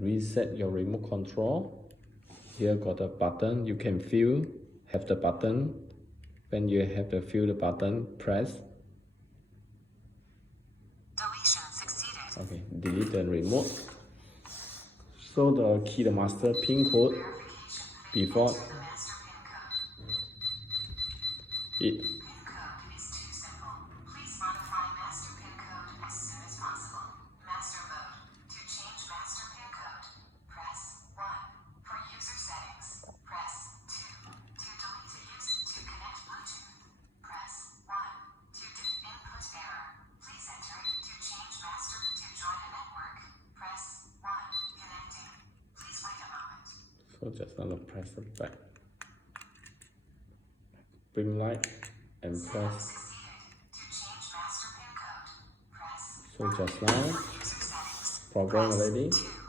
reset your remote control. Here got a button. You can have the button. When you have the the button, press. Deletion succeeded. Okay, delete the remote. So the key the master pin code before it. Pin code is too simple. Please modify master pin code as soon as possible. Master mode. To change master pin code, press 1. For user settings, press 2. To connect Bluetooth, press 1. Input error. Please enter it. To change master to join a network, press 1. Connecting. Please wait a moment. So just now press the back. Bring light and press. To change master pin code, press So just now, program already. 2.